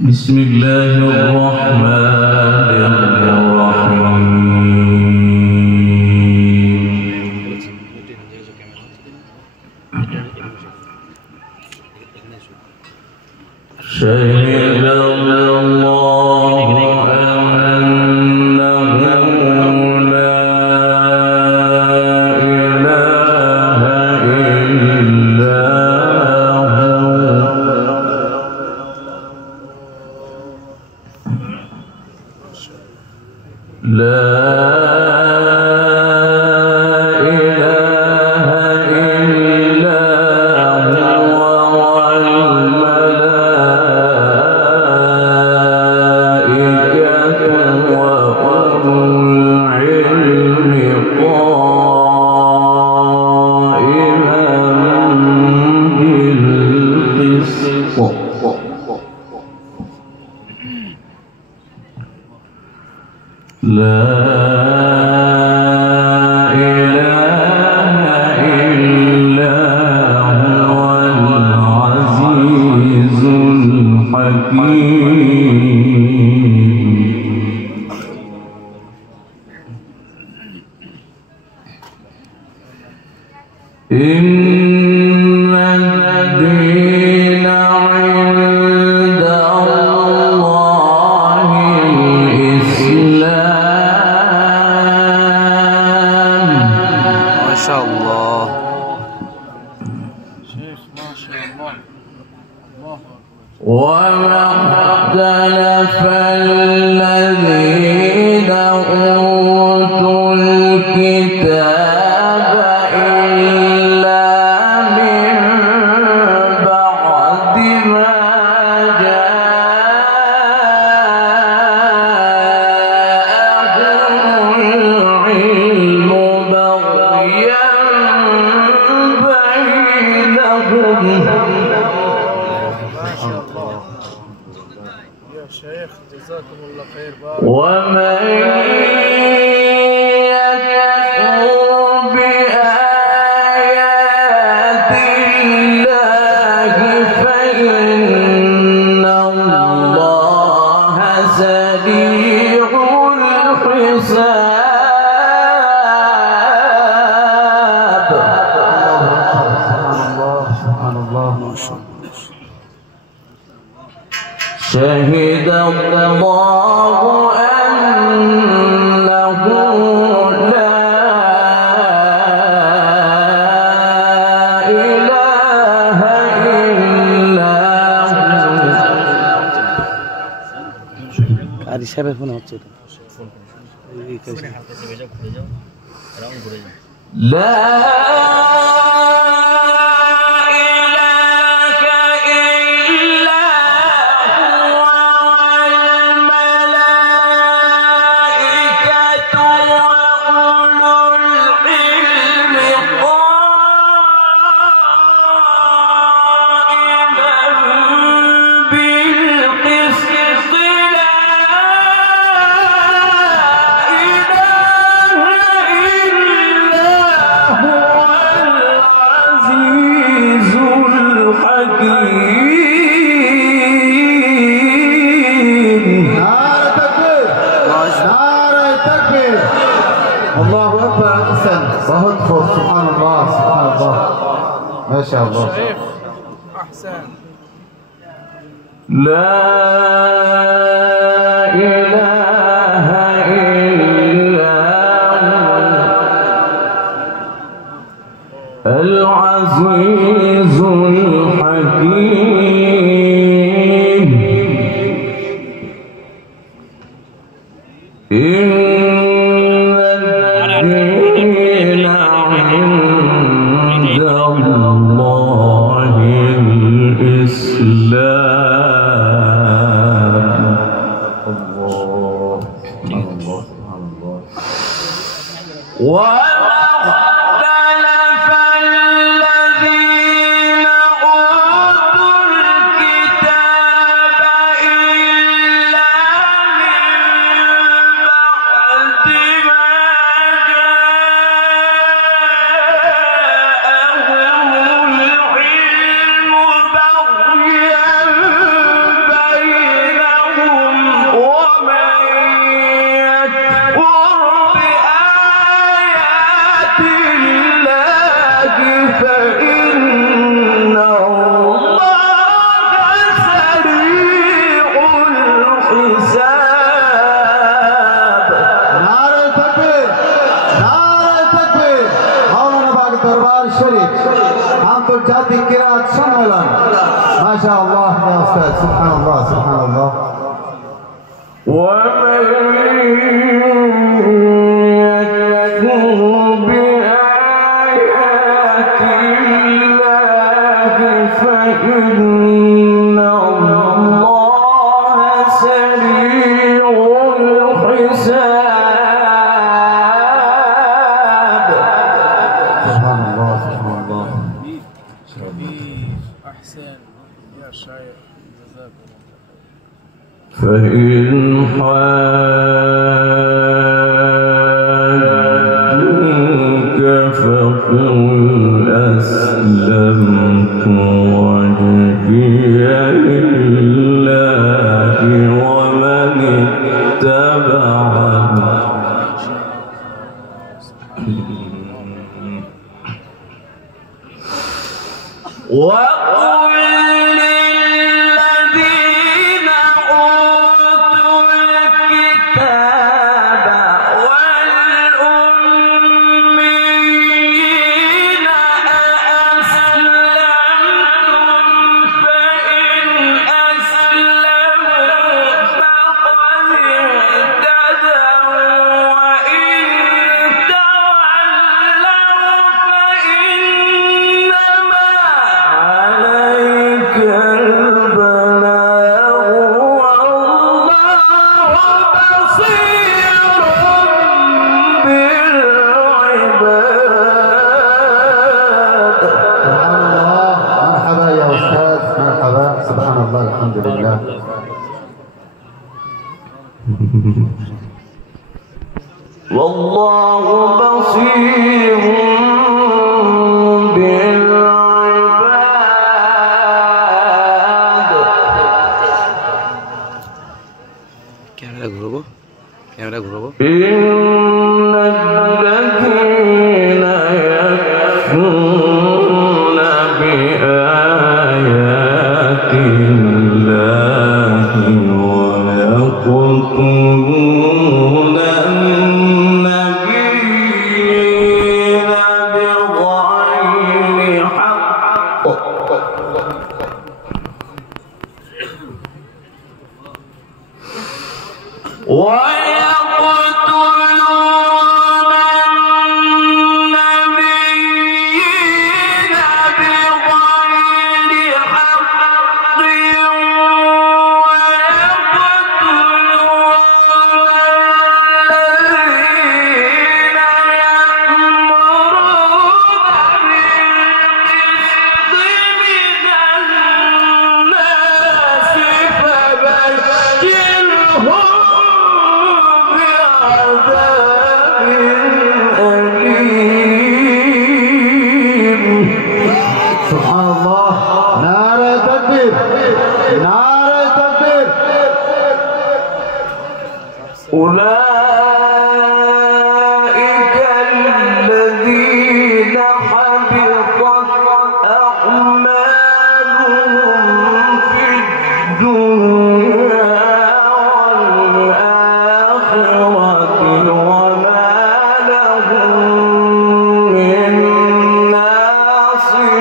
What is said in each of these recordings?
بسم الله الرحمن الرحيم. شهد الله أنه لا إله إلا شهد الله أنه لا إله إلا هو لا ما شاء الله أحسن. لا إله إلا هو العزيز الحكيم. إن الدين عند الله الإسلام. الله الله الله. وما اختلف الذين জাতি কিরাত সম্মেলন। মাশাআল্লাহ ইয়া উস্তাদ, সুবহানাল্লাহ সুবহানাল্লাহ। فإن حاجوك فقل أسلمت وجهي لله ومن اتبعني وقل للذين أوتوا الكتاب والأميين أأسلمتم فإن أسلموا فقد اهتدوا وإن الحمد لله. والله بصير بالعباد. ক্যামেরা ঘুরবো إن الذين يكفرون بآيات الله ويقتلون النبيين بغير حق أولئك الذين حبطت أعمالهم في الدنيا والآخرة وما لهم من ناصرين.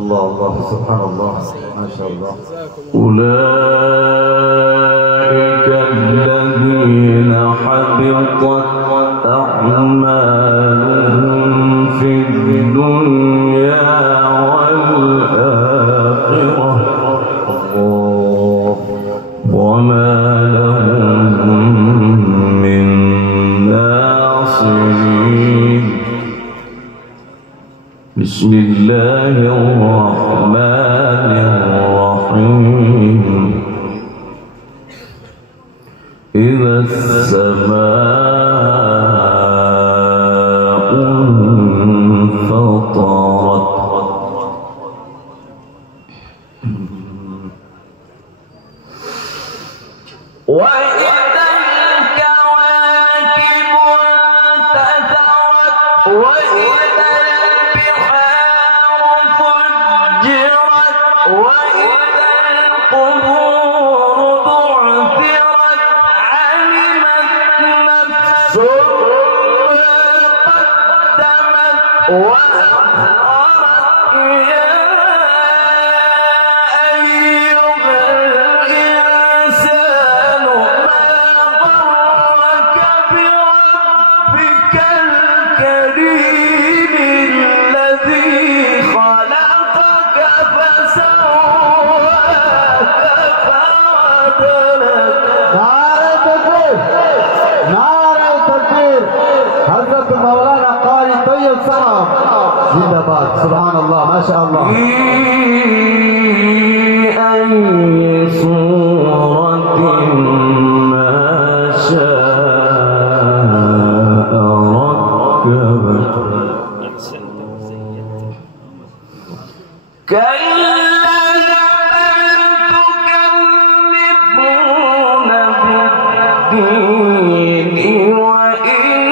الله سبحان الله ما شاء الله. أولئك الذين حبطت أعمالهم في الدنيا والآخرة وما لهم من ناصرين. بسم الله الرحمن الرحيم. إذا السماء انفطرت وإذا الكواكب انتثرت وإذا البحار فجرت وإذا القبور بعثرت علمت زندباد سبحان الله ما شاء الله. في أي صورة ما شاء ركبك. كلا تكذبون بالدين وإن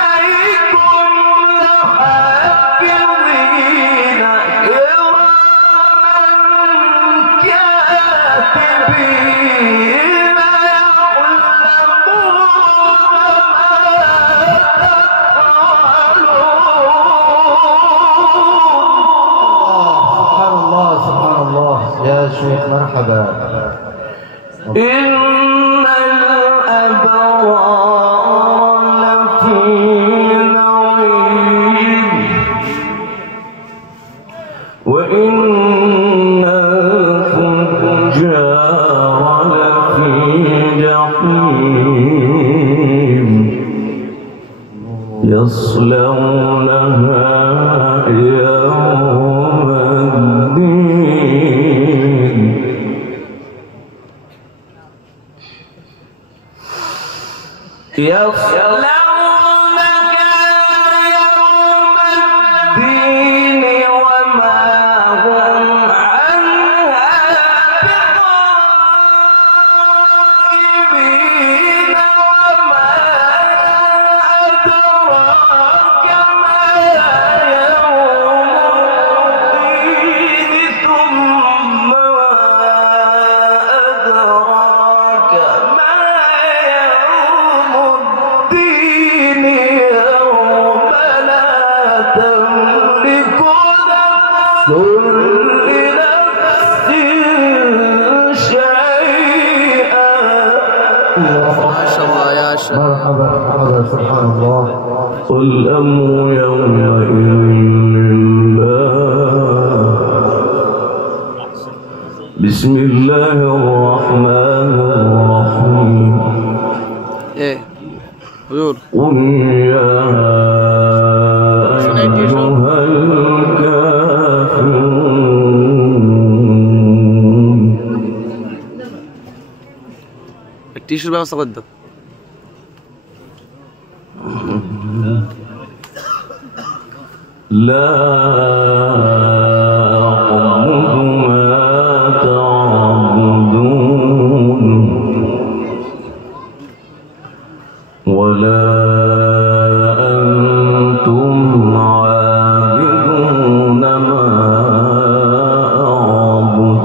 عليكم لحافظين كراما كاتبين يا شيخ مرحبا. إن الأبرار لفي نعيم وإن الفجار لفي جحيم يصلونها يوم الدين يصلونك يوم الدين وما هم عنها بغائبين وما أدراك ما يوم الدين ثم أدراك ما يوم الدين يوم لا تملك نفس لنفس شيئا. ما شاء الله يا شيخ. مرحبا مرحبا سبحان الله. والأمر يومئذ لله. بسم الله الرحمن الرحيم. ايه حضور. قل يا أيها الكافرون. التيشيرت بقى مستقبل لا أعبد ما تعبدون ولا أنتم عابدون ما أعبد.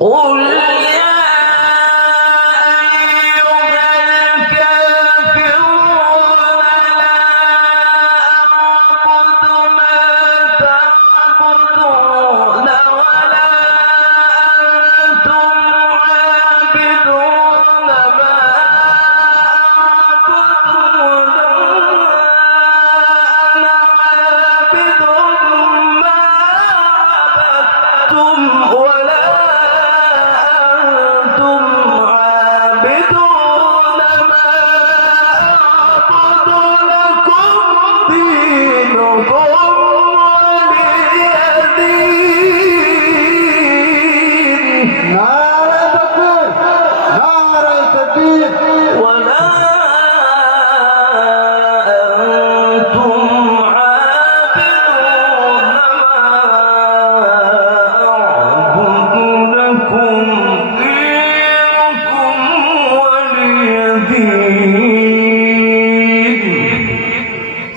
قل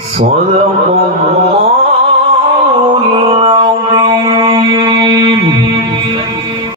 صدق الله.